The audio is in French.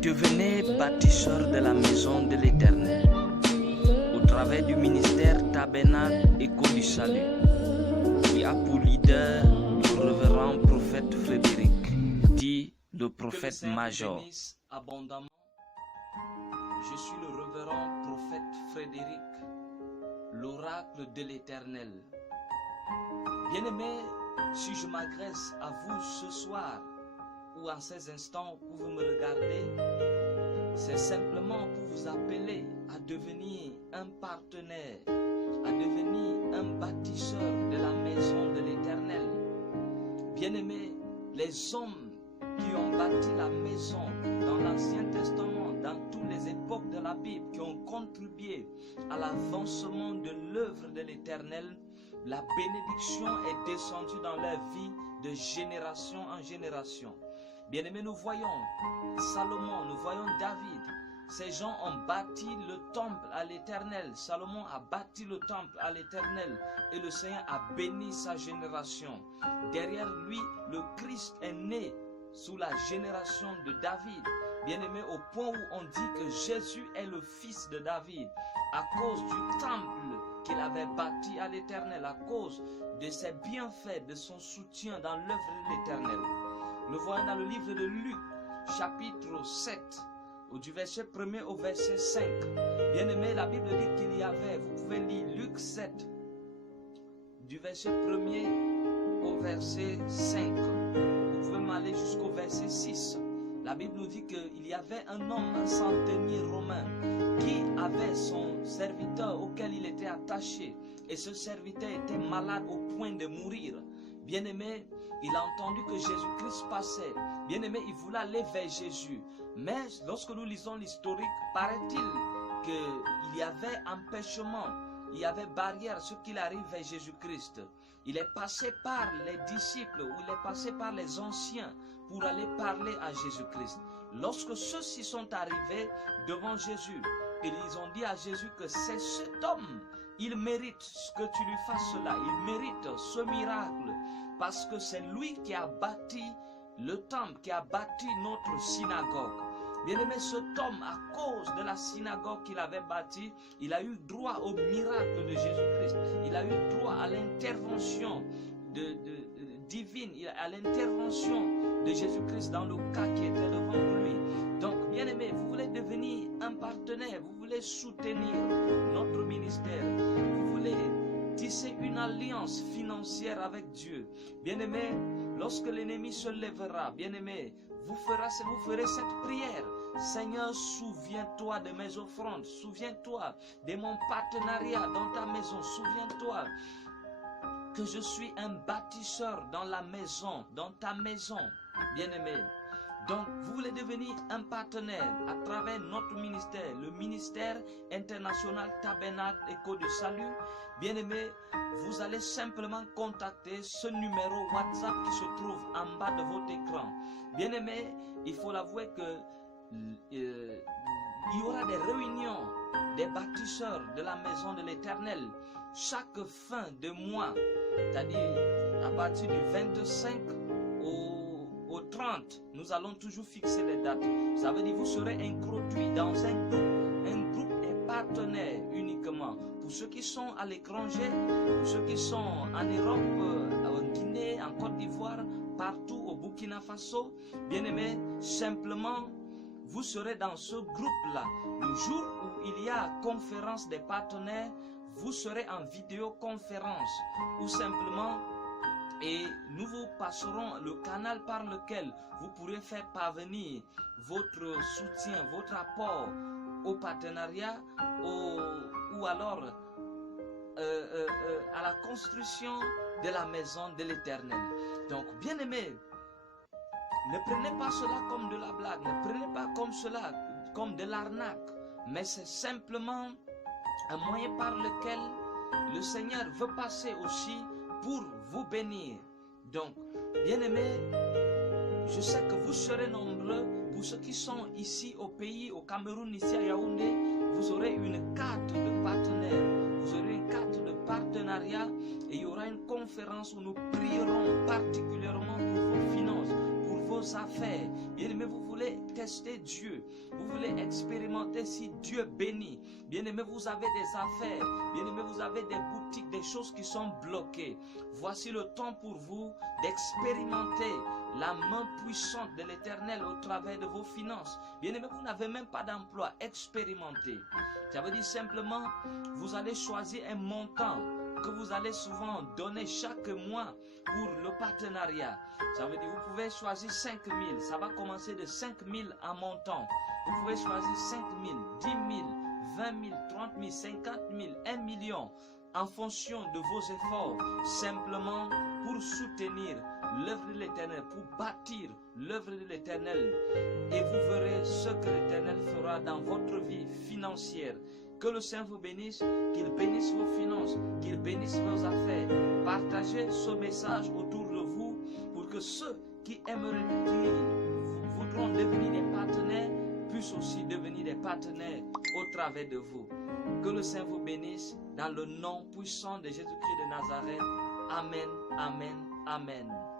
Devenez bâtisseurs de la maison de l'Éternel, au travers du ministère Tabernacle Écho du Salut, qui a pour leader le révérend prophète Frédéric, dit le prophète major. Abondamment. Je suis le révérend prophète Frédéric, l'oracle de l'Éternel. Bien-aimés, si je m'adresse à vous ce soir ou en ces instants où vous me regardez, c'est simplement pour vous appeler à devenir un partenaire, à devenir un bâtisseur de la maison de l'Éternel. Bien-aimés, les hommes qui ont bâti la maison dans l'Ancien Testament, dans toutes les époques de la Bible, qui ont contribué à l'avancement de l'œuvre de l'Éternel, la bénédiction est descendue dans leur vie de génération en génération. Bien-aimés, nous voyons Salomon, nous voyons David. Ces gens ont bâti le temple à l'Éternel. Salomon a bâti le temple à l'Éternel et le Seigneur a béni sa génération. Derrière lui, le Christ est né sous la génération de David. Bien-aimé, au point où on dit que Jésus est le fils de David à cause du temple qu'il avait bâti à l'Éternel, à cause de ses bienfaits, de son soutien dans l'œuvre de l'Éternel. Nous voyons dans le livre de Luc, chapitre 7, du verset 1er au verset 5. Bien-aimé, la Bible dit qu'il y avait, vous pouvez lire Luc 7, du verset 1er au verset 5. Vous pouvez m'aller jusqu'au verset 6. La Bible nous dit qu'il y avait un homme, un centenier romain, qui avait son serviteur auquel il était attaché. Et ce serviteur était malade au point de mourir. Bien-aimé, il a entendu que Jésus-Christ passait. Bien-aimé, il voulait aller vers Jésus. Mais lorsque nous lisons l'historique, paraît-il qu'il y avait empêchement, il y avait barrière à ce qu'il arrive vers Jésus-Christ. Il est passé par les disciples ou il est passé par les anciens pour aller parler à Jésus-Christ. Lorsque ceux-ci sont arrivés devant Jésus, ils ont dit à Jésus que c'est cet homme, il mérite que tu lui fasses cela, il mérite ce miracle, parce que c'est lui qui a bâti le temple, qui a bâti notre synagogue. Bien-aimé, cet homme, à cause de la synagogue qu'il avait bâtie, il a eu droit au miracle de Jésus-Christ. Il a eu droit à l'intervention divine, à l'intervention de Jésus-Christ dans le cas qui était devant lui. Donc, bien-aimé, vous voulez devenir un partenaire, vous voulez soutenir notre ministère, vous voulez tisser une alliance financière avec Dieu. Bien-aimé, lorsque l'ennemi se lèvera, bien-aimé, vous ferez cette prière. Seigneur, souviens-toi de mes offrandes, souviens-toi de mon partenariat dans ta maison, souviens-toi que je suis un bâtisseur dans la maison, dans ta maison, bien-aimé. Donc, vous voulez devenir un partenaire à travers notre ministère, le ministère international Tabernacle Écho de Salut. Bien-aimé, vous allez simplement contacter ce numéro WhatsApp qui se trouve en bas de votre écran. Bien-aimé, il faut l'avouer que il y aura des réunions des bâtisseurs de la maison de l'Éternel chaque fin de mois, c'est-à-dire à partir du 25 au 30, nous allons toujours fixer les dates. Ça veut dire que vous serez introduits dans un groupe est partenaire uniquement. Pour ceux qui sont à l'étranger, pour ceux qui sont en Europe, en Guinée, en Côte d'Ivoire, partout au Burkina Faso, bien aimé, simplement, vous serez dans ce groupe-là. Le jour où il y a conférence des partenaires, vous serez en vidéoconférence ou simplement et nous vous passerons le canal par lequel vous pourrez faire parvenir votre soutien, votre apport au partenariat ou alors à la construction de la maison de l'Éternel. Donc, bien aimé, ne prenez pas cela comme de la blague, ne prenez pas comme cela comme de l'arnaque, mais c'est simplement un moyen par lequel le Seigneur veut passer aussi pour vous bénir. Donc, bien-aimés, je sais que vous serez nombreux. Pour ceux qui sont ici au pays, au Cameroun, ici à Yaoundé, vous aurez une carte de partenaire, vous aurez une carte de partenariat et il y aura une conférence où nous prierons particulièrement pour vos finances, pour vos affaires. Bien-aimé, vous voulez tester Dieu. Vous voulez expérimenter si Dieu bénit. Bien-aimé, vous avez des affaires. Bien-aimé, vous avez des boutiques, des choses qui sont bloquées. Voici le temps pour vous d'expérimenter la main puissante de l'Éternel au travers de vos finances. Bien-aimé, vous n'avez même pas d'emploi. Expérimentez. Ça veut dire simplement, vous allez choisir un montant que vous allez souvent donner chaque mois pour le partenariat. Ça veut dire, vous pouvez choisir 5 000. Ça va commencer de 5 000 en montant. Vous pouvez choisir 5 000, 10 000, 20 000, 30 000, 50 000, 1 million, en fonction de vos efforts, simplement pour soutenir l'œuvre de l'Éternel, pour bâtir l'œuvre de l'Éternel. Et vous verrez ce que l'Éternel fera dans votre vie financière. Que le Seigneur vous bénisse, qu'il bénisse vos finances, qu'il bénisse vos affaires. Partagez ce message autour de vous pour que ceux qui aimeraient, qui voudront devenir des partenaires, puissent aussi devenir des partenaires au travers de vous. Que le Seigneur vous bénisse dans le nom puissant de Jésus-Christ de Nazareth. Amen, amen, amen.